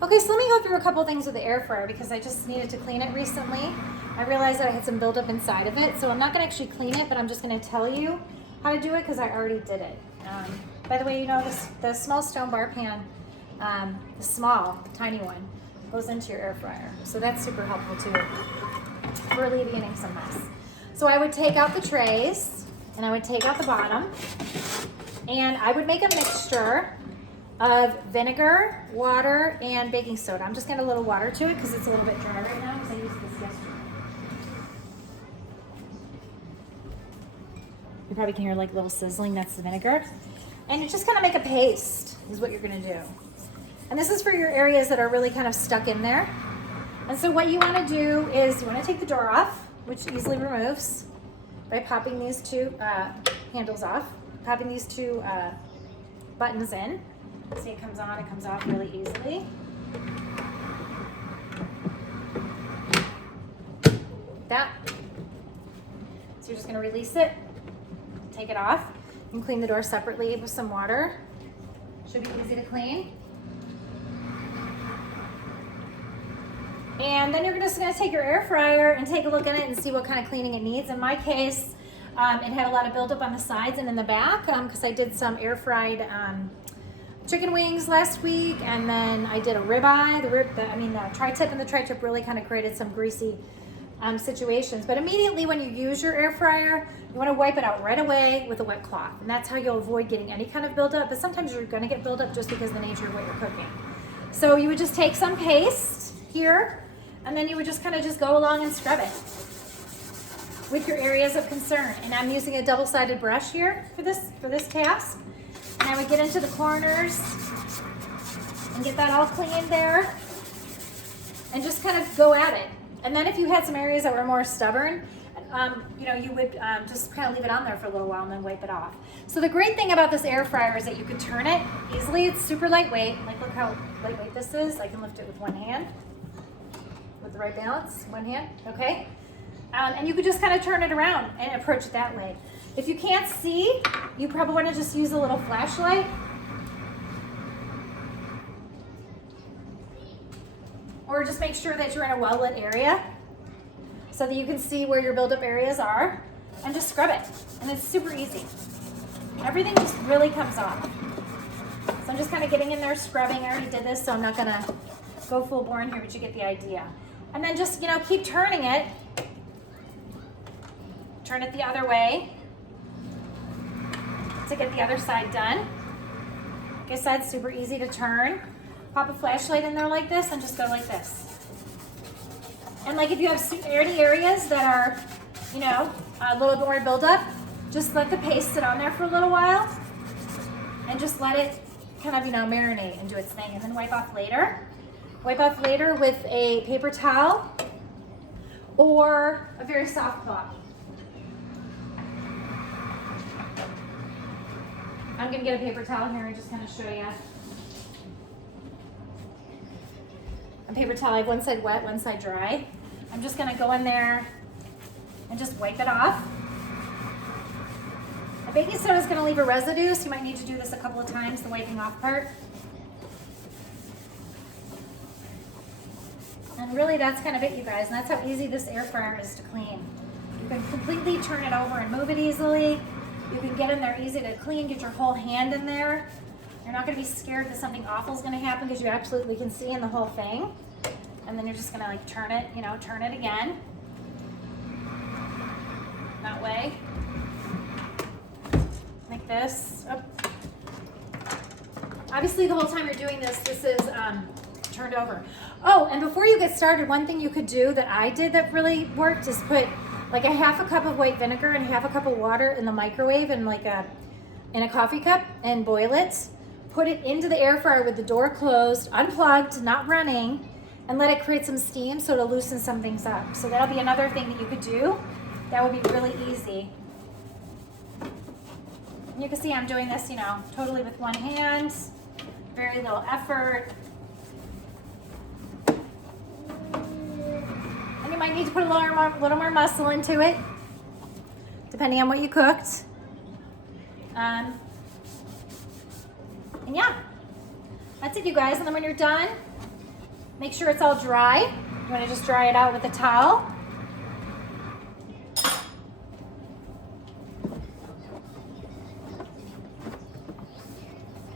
Okay, so let me go through a couple things with the air fryer because I just needed to clean it recently. I realized that I had some buildup inside of it, so I'm not going to actually clean it, but I'm just going to tell you how to do it because I already did it. By the way, you know, the small stone bar pan, the small, tiny one, goes into your air fryer. So that's super helpful too for alleviating some mess. So I would take out the trays and I would take out the bottom and I would make a mixture of vinegar, water, and baking soda. I'm just getting a little water to it because it's a little bit dry right now because I used this yesterday. You probably can hear like a little sizzling, that's the vinegar. And you just kind of make a paste is what you're gonna do. And this is for your areas that are really kind of stuck in there. And so what you wanna do is you wanna take the door off, which easily removes by popping these two handles off, popping these two buttons in. See, it comes on, it comes off really easily. That. So you're just gonna release it, take it off, and clean the door separately with some water. Should be easy to clean. And then you're just gonna take your air fryer and take a look at it and see what kind of cleaning it needs. In my case, it had a lot of buildup on the sides and in the back because I did some air fried chicken wings last week, and then I did a ribeye. The tri-tip and the tri-tip really kind of created some greasy situations. But immediately when you use your air fryer, you want to wipe it out right away with a wet cloth, and that's how you'll avoid getting any kind of buildup. But sometimes you're going to get buildup just because of the nature of what you're cooking. So you would just take some paste here, and then you would just kind of just go along and scrub it with your areas of concern. And I'm using a double-sided brush here for this task. And I would get into the corners and get that all clean there and just kind of go at it. And then if you had some areas that were more stubborn, you would just kind of leave it on there for a little while and then wipe it off. So the great thing about this air fryer is that you can turn it easily. It's super lightweight. Like, look how lightweight this is. I can lift it with one hand with the right balance, one hand, okay? And you could just kind of turn it around and approach it that way. If you can't see, you probably want to just use a little flashlight. Or just make sure that you're in a well-lit area so that you can see where your buildup areas are, and just scrub it. And it's super easy. Everything just really comes off. So I'm just kind of getting in there, scrubbing. I already did this, so I'm not gonna go full bore in here, but you get the idea. And then just, keep turning it. Turn it the other way to get the other side done. Like I said, super easy to turn. Pop a flashlight in there like this and just go like this. And like if you have any areas that are, a little more buildup, just let the paste sit on there for a little while and just let it kind of, marinate and do its thing, and then wipe off later. Wipe off later with a paper towel or a very soft cloth. I'm gonna get a paper towel here and just kind of show you. A paper towel, I have one side wet, one side dry. I'm just gonna go in there and just wipe it off. The baking soda is gonna leave a residue, so you might need to do this a couple of times, the wiping off part. And really that's kind of it, you guys, and that's how easy this air fryer is to clean. You can completely turn it over and move it easily. You can get in there easy to clean, get your whole hand in there. You're not gonna be scared that something awful is gonna happen because you absolutely can see in the whole thing. And then you're just gonna like turn it, turn it again. That way. Like this. Oh. Obviously the whole time you're doing this is turned over. Oh, and before you get started, one thing you could do that I did that really worked is put like a half a cup of white vinegar and half a cup of water in the microwave in a coffee cup and boil it. Put it into the air fryer with the door closed, unplugged, not running, and let it create some steam so it'll loosen some things up. So that'll be another thing that you could do. That would be really easy. And you can see I'm doing this, totally with one hand, very little effort. And you might need to put a little more muscle into it, depending on what you cooked. And yeah, that's it, you guys. And then when you're done, Make sure it's all dry. You want to just dry it out with a towel.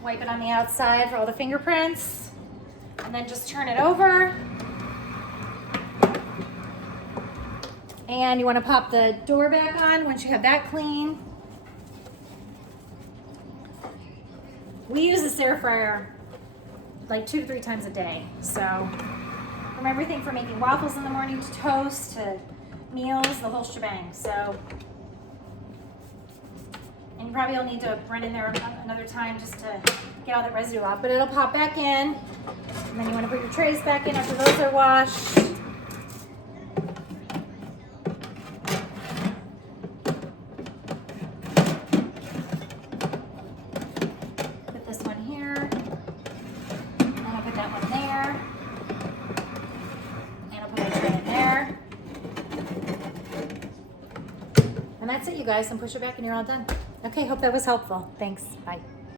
Wipe it on the outside for all the fingerprints. And then just turn it over. And you want to pop the door back on once you have that clean. We use this air fryer like 2 to 3 times a day. So from everything from making waffles in the morning to toast to meals, the whole shebang. So, and you probably will need to run in there another time just to get all that residue off, but it'll pop back in. And then you want to put your trays back in after those are washed. Put this one here. And I'll put that one there. And I'll put my tray in there. And that's it, you guys. And push it back and you're all done. Okay, hope that was helpful. Thanks. Bye.